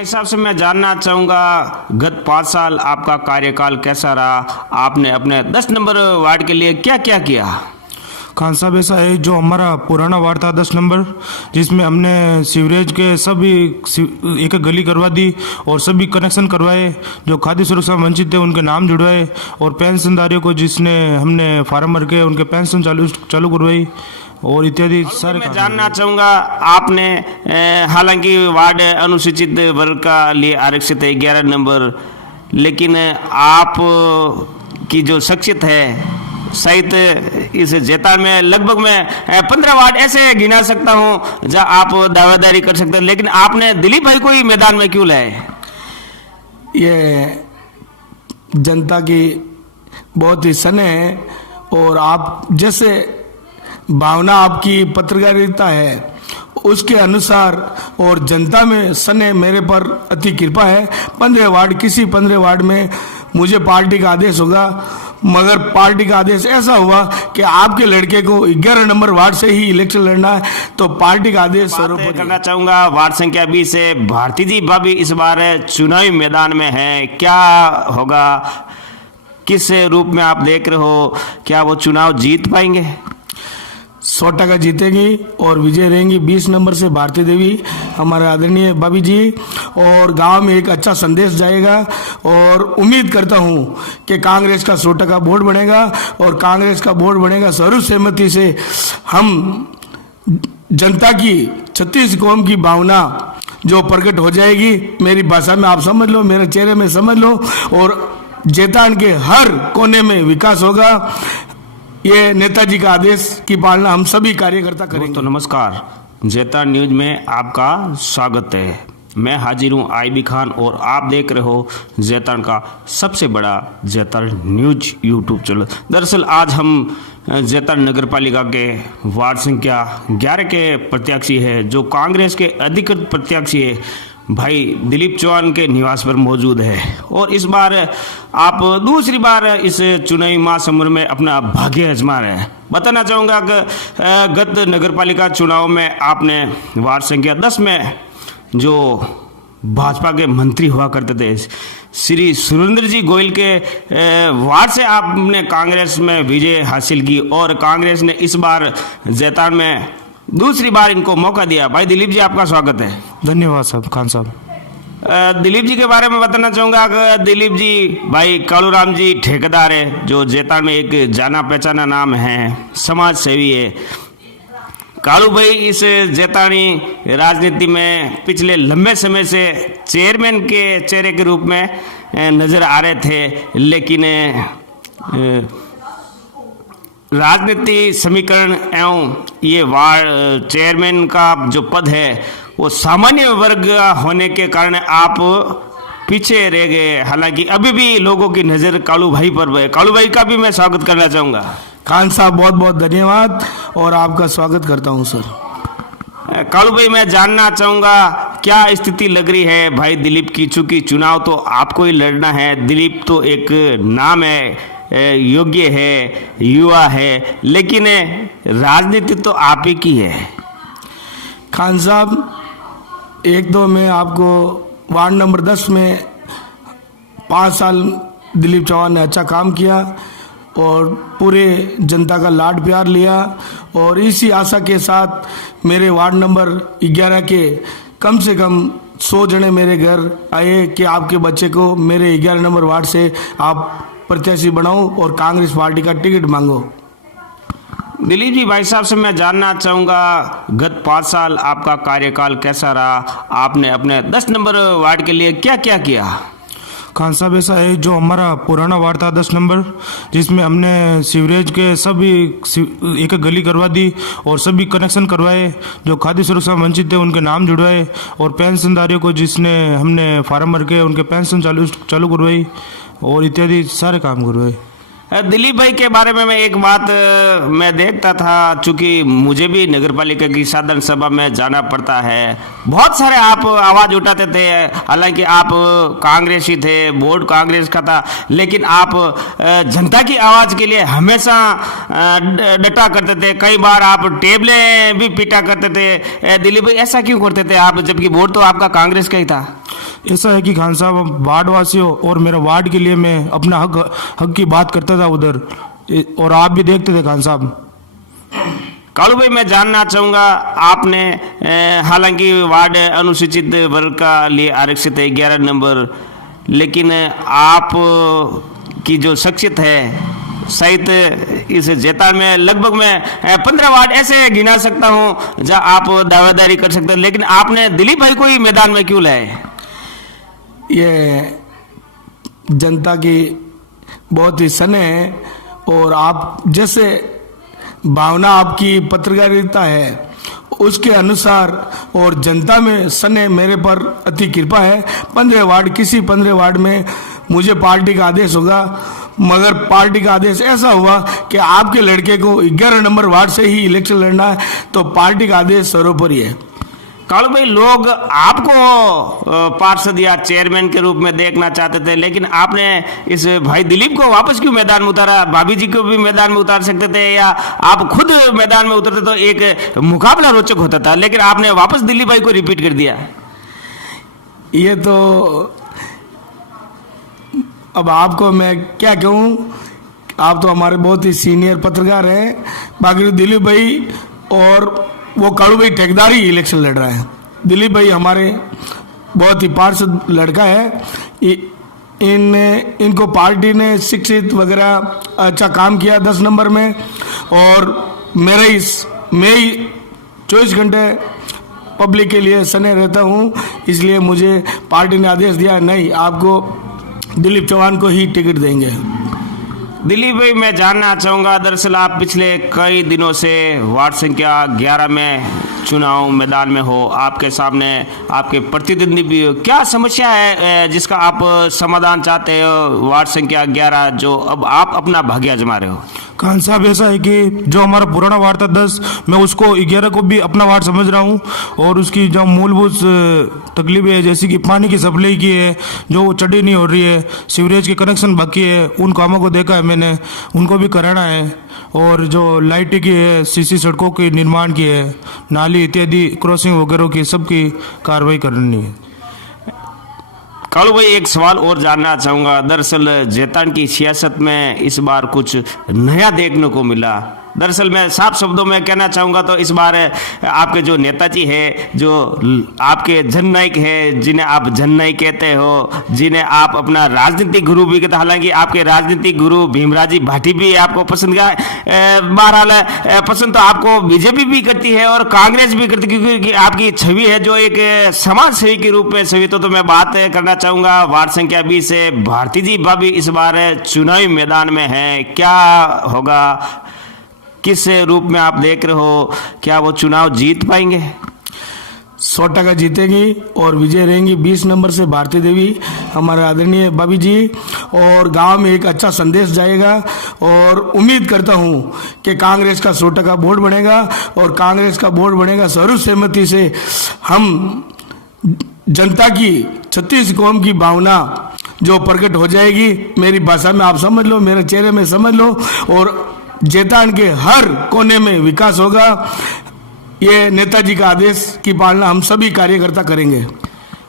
भाई साहब से मैं जानना चाहूँगा, गत 5 साल आपका कार्यकाल कैसा रहा? आपने अपने 10 नंबर वार्ड के लिए क्या क्या किया? खान साहब, ऐसा है जो हमारा पुराना वार्ड था 10 नंबर, जिसमें हमने सीवरेज के सभी एक गली करवा दी और सभी कनेक्शन करवाए। जो खाद्य सुरक्षा वंचित थे उनके नाम जुड़वाए और पेंशनधारियों को जिसने हमने फार्म भर के उनके पेंशन चालू करवाई और इत्यादि सारे मैं काम जानना चाहूँगा, आपने हालांकि वार्ड अनुसूचित वर्ग का लिए आरक्षित है 11 नंबर, लेकिन आप की जो शख्सियत है सहित इस जैतान में लगभग मैं 15 वार्ड ऐसे गिना सकता हूं जहां आप दावेदारी कर सकते हैं, लेकिन आपने दिलीप भाई को ही मैदान में क्यों लाए? ये जनता की बहुत ही सने है और आप जैसे भावना आपकी पत्रकारिता है उसके अनुसार और जनता में सने मेरे पर अति कृपा है। 15 वार्ड किसी 15 वार्ड में मुझे पार्टी का आदेश होगा, मगर पार्टी का आदेश ऐसा हुआ कि आपके लड़के को 11 नंबर वार्ड से ही इलेक्शन लड़ना है, तो पार्टी का आदेश बात करना चाहूंगा वार्ड संख्या 20 से भारती जी भाभी इस बार चुनावी मैदान में है, क्या होगा, किस रूप में आप देख रहे हो, क्या वो चुनाव जीत पाएंगे? 100% जीतेगी और विजय रहेंगी 20 नंबर से भारती देवी हमारे आदरणीय भाभी जी, और गांव में एक अच्छा संदेश जाएगा और उम्मीद करता हूं कि कांग्रेस का 100% वोट बनेगा और कांग्रेस का वोट बनेगा सर्वसहमति से। हम जनता की 36 कौम की भावना जो प्रकट हो जाएगी, मेरी भाषा में आप समझ लो, मेरे चेहरे में समझ लो, और जैतान के हर कोने में विकास होगा। ये नेताजी का आदेश की पालना हम सभी कार्यकर्ता करेंगे। तो नमस्कार, जैतान न्यूज में आपका स्वागत है। मैं हाजिर हूँ आईबी खान और आप देख रहे हो जैतान का सबसे बड़ा जैतान न्यूज यूट्यूब चैनल। दरअसल आज हम जैतान नगर पालिका के वार्ड संख्या 11 के प्रत्याशी है, जो कांग्रेस के अधिकृत प्रत्याशी है भाई दिलीप चौहान के निवास पर मौजूद है, और इस बार आप दूसरी बार इस चुनावी महासमुर में अपना भाग्य आजमा रहे हैं। बताना चाहूँगा कि गत नगर पालिका चुनाव में आपने वार्ड संख्या 10 में जो भाजपा के मंत्री हुआ करते थे श्री सुरेंद्र जी गोयल के वार्ड से आपने कांग्रेस में विजय हासिल की, और कांग्रेस ने इस बार जैतान में दूसरी बार इनको मौका दिया। भाई दिलीप जी, आपका स्वागत है। धन्यवाद साहब। खान साहब, दिलीप जी के बारे में बताना चाहूँगा कि दिलीप जी भाई कालूराम जी ठेकेदार है, जो जैतान में एक जाना पहचाना नाम है, समाज सेवी है। कालू भाई इस जैतानी राजनीति में पिछले लंबे समय से चेयरमैन के चेहरे के रूप में नजर आ रहे थे, लेकिन राजनीति समीकरण एवं ये वार्ड चेयरमैन का जो पद है वो सामान्य वर्ग होने के कारण आप पीछे रह गए। हालांकि अभी भी लोगों की नज़र कालू भाई पर है। कालू भाई का भी मैं स्वागत करना चाहूँगा। खान साहब, बहुत बहुत धन्यवाद और आपका स्वागत करता हूं सर। कालू भाई, मैं जानना चाहूँगा क्या स्थिति लग रही है भाई दिलीप की? चूंकि चुनाव तो आपको ही लड़ना है, दिलीप तो एक नाम है, योग्य है, युवा है, लेकिन राजनीति तो आप ही की है। खान साहब, एक दो मैं आपको वार्ड नंबर 10 में 5 साल दिलीप चौहान ने अच्छा काम किया और पूरे जनता का लाड प्यार लिया, और इसी आशा के साथ मेरे वार्ड नंबर 11 के कम से कम 100 जने मेरे घर आए कि आपके बच्चे को मेरे 11 नंबर वार्ड से आप प्रत्याशी बनाओ और कांग्रेस पार्टी का टिकट मांगो। दिलीप जी, भाई साहब से मैं जानना चाहूँगा, गत 5 साल आपका कार्यकाल कैसा रहा? आपने अपने 10 नंबर वार्ड के लिए क्या क्या किया? खान साहब, ऐसा है जो हमारा पुराना वार्ड था 10 नंबर, जिसमें हमने सीवरेज के सभी एक गली करवा दी और सभी कनेक्शन करवाए। जो खाद्य सुरक्षा वंचित थे उनके नाम जुड़वाए और पेंशनधारियों को जिसने हमने फार्म भर के उनके पेंशन चालू करवाई और इत्यादि सारे काम करवाए। दिलीप भाई के बारे में मैं एक बात मैं देखता था, चूंकि मुझे भी नगर पालिका की साधारण सभा में जाना पड़ता है, बहुत सारे आप आवाज़ उठाते थे। हालांकि आप कांग्रेसी थे, बोर्ड कांग्रेस का था, लेकिन आप जनता की आवाज़ के लिए हमेशा डटा करते थे। कई बार आप टेबलें भी पीटा करते थे। दिलीप भाई, ऐसा क्यों करते थे आप, जबकि बोर्ड तो आपका कांग्रेस का ही था? ऐसा है कि खान साहब वार्ड वासियों और मेरा वार्ड के लिए मैं अपना हक की बात करता था उधर, और आप भी देखते थे खान साहब। कालू भाई, मैं जानना चाहूंगा, आपने हालांकि वार्ड अनुसूचित वर्ग का लिए आरक्षित है 11 नंबर, लेकिन आप की जो शख्सियत है शायद इस जैतान में लगभग मैं 15 वार्ड ऐसे गिना सकता हूं जहां आप दावेदारी कर सकते हैं, लेकिन आपने दिलीप भाई को ही मैदान में क्यों लाए? ये जनता की बहुत ही स्नेह है, और आप जैसे भावना आपकी पत्रकारिता है उसके अनुसार, और जनता में स्नेह मेरे पर अति कृपा है। 15 वार्ड, किसी 15 वार्ड में मुझे पार्टी का आदेश होगा, मगर पार्टी का आदेश ऐसा हुआ कि आपके लड़के को 11 नंबर वार्ड से ही इलेक्शन लड़ना है, तो पार्टी का आदेश सर्वोपरि है। कालू भाई, लोग आपको पार्षद या चेयरमैन के रूप में देखना चाहते थे, लेकिन आपने इस भाई दिलीप को वापस क्यों मैदान में उतारा? भाभी जी को भी मैदान में उतार सकते थे, या आप खुद मैदान में उतरते तो एक मुकाबला रोचक होता था, लेकिन आपने वापस दिलीप भाई को रिपीट कर दिया। ये तो अब आपको मैं क्या कहूँ, आप तो हमारे बहुत ही सीनियर पत्रकार हैं। बाकी दिलीप भाई और वो कालू भाई ठेकेदार ही इलेक्शन लड़ रहा है। दिलीप भाई हमारे बहुत ही पार्षद लड़का है। इनको पार्टी ने शिक्षित वगैरह अच्छा काम किया 10 नंबर में, और मैं ही 24 घंटे पब्लिक के लिए सने रहता हूँ, इसलिए मुझे पार्टी ने आदेश दिया नहीं, आपको दिलीप चौहान को ही टिकट देंगे। दिलीप भाई, मैं जानना चाहूँगा, दरअसल आप पिछले कई दिनों से वार्ड संख्या 11 में चुनाव मैदान में हो, आपके सामने आपके प्रतिद्वंदी भी हो, क्या समस्या है जिसका आप समाधान चाहते हो वार्ड संख्या 11, जो अब आप अपना भाग्य आजमा रहे हो? खान साहब, ऐसा है कि जो हमारा पुराना वार्ड था 10, मैं उसको 11 को भी अपना वार्ड समझ रहा हूँ, और उसकी जो मूलभूत तकलीफें है, जैसे कि पानी की सप्लाई की है जो चढ़ी नहीं हो रही है, सीवरेज के कनेक्शन बाकी है, उन कामों को देखा है मैंने, उनको भी कराना है, और जो लाइट की है, सीसी सड़कों के निर्माण की है, नाली इत्यादि क्रॉसिंग वगैरह की सबकी कार्रवाई करनी है। कालू भाई, एक सवाल और जानना चाहूँगा, दरअसल जैतान की सियासत में इस बार कुछ नया देखने को मिला। दरअसल मैं साफ शब्दों में कहना चाहूँगा तो इस बार आपके जो नेताजी है, जो आपके जननायक है, जिन्हें आप जननायक कहते हो, जिन्हें आप अपना राजनीतिक गुरु भी कहते, हालांकि आपके राजनीतिक गुरु भीमराव जी भाटी भी आपको पसंद का, बहरहाल पसंद तो आपको बीजेपी भी करती है और कांग्रेस भी करती है, क्योंकि आपकी छवि है जो एक समाज सेवी के रूप में छवि। तो मैं बात करना चाहूँगा वार्ड संख्या 20 से, भारती जी भाभी इस बार चुनावी मैदान में है, क्या होगा, किस रूप में आप देख रहे हो, क्या वो चुनाव जीत पाएंगे? 100% जीतेगी और विजय रहेंगी 20 नंबर से भारती देवी, हमारे आदरणीय भाभी जी, और गांव में एक अच्छा संदेश जाएगा, और उम्मीद करता हूं कि कांग्रेस का 100% वोट बनेगा, और कांग्रेस का वोट बनेगा सर्वसहमति से। हम जनता की 36 कौम की भावना जो प्रकट हो जाएगी, मेरी भाषा में आप समझ लो, मेरे चेहरे में समझ लो, और जैतान के हर कोने में विकास होगा। ये नेताजी का आदेश की पालना हम सभी कार्यकर्ता करेंगे।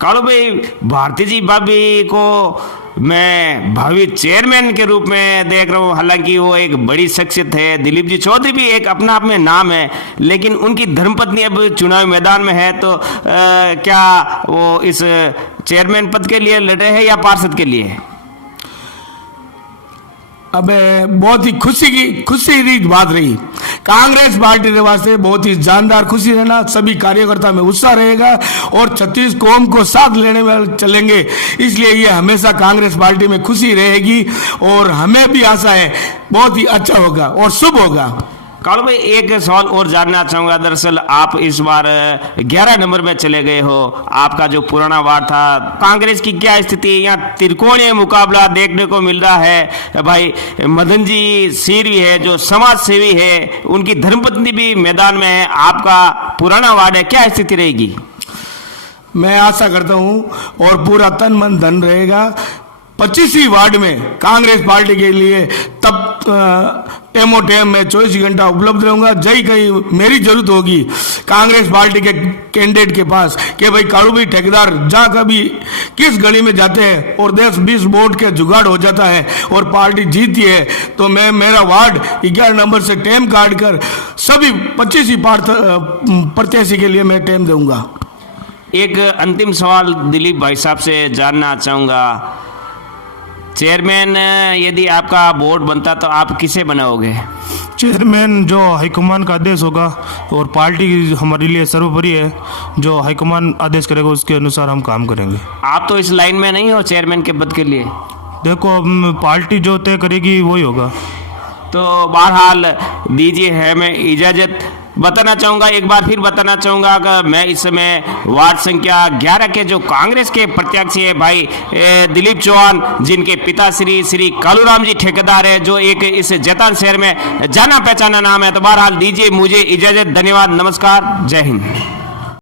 कालू भाई, भारती जी भाभी को मैं भावी चेयरमैन के रूप में देख रहा हूँ, हालांकि वो एक बड़ी शख्सियत है। दिलीप जी चौधरी भी एक अपना आप में नाम है, लेकिन उनकी धर्मपत्नी अब चुनावी मैदान में है, तो क्या वो इस चेयरमैन पद के लिए लड़े हैं या पार्षद के लिए? अब बहुत ही खुशी की बात रही। कांग्रेस पार्टी के वास्ते बहुत ही जानदार खुशी रहना, सभी कार्यकर्ता में उत्साह रहेगा, और 36 कौम को साथ लेने में चलेंगे, इसलिए ये हमेशा कांग्रेस पार्टी में खुशी रहेगी, और हमें भी आशा है बहुत ही अच्छा होगा और शुभ होगा। कालू भाई, एक सवाल और जानना चाहूँगा, दरअसल आप इस बार 11 नंबर में चले गए हो, आपका जो पुराना वार्ड था, कांग्रेस की क्या स्थिति? यहाँ त्रिकोणीय मुकाबला देखने को मिल रहा है। भाई मदन जी सीरी है जो समाज सेवी है, उनकी धर्मपत्नी भी मैदान में है, आपका पुराना वार्ड है, क्या स्थिति रहेगी? मैं आशा करता हूँ और पूरा तन मन धन रहेगा। 25वीं वार्ड में कांग्रेस पार्टी के लिए तब टेमो टेम मैं 24 घंटा उपलब्ध रहूंगा। जय कहीं मेरी जरूरत होगी कांग्रेस पार्टी के कैंडिडेट के पास कि भाई कालू भाई ठेकेदार जा कभी किस गली में जाते हैं और 10-20 वोट के जुगाड़ हो जाता है और पार्टी जीती है, तो मैं मेरा वार्ड 11 नंबर से टेम काट कर सभी 25 ही प्रत्याशी के लिए मैं टेम दूंगा। एक अंतिम सवाल दिलीप भाई साहब से जानना चाहूँगा, चेयरमैन यदि आपका बोर्ड बनता तो आप किसे बनाओगे? चेयरमैन जो हाईकमान का आदेश होगा और पार्टी हमारे लिए सर्वोपरि है, जो हाईकमान आदेश करेगा उसके अनुसार हम काम करेंगे। आप तो इस लाइन में नहीं हो चेयरमैन के पद के लिए? देखो पार्टी जो तय करेगी वही होगा। तो बहरहाल दीजिए है मैं इजाज़त। बताना चाहूँगा, एक बार फिर बताना चाहूँगा कि मैं इस समय वार्ड संख्या 11 के जो कांग्रेस के प्रत्याशी है भाई दिलीप चौहान, जिनके पिता श्री कालूराम जी ठेकेदार है, जो एक इस जैतान शहर में जाना पहचाना नाम है। तो बहरहाल दीजिए मुझे इजाज़त। धन्यवाद, नमस्कार, जय हिंद।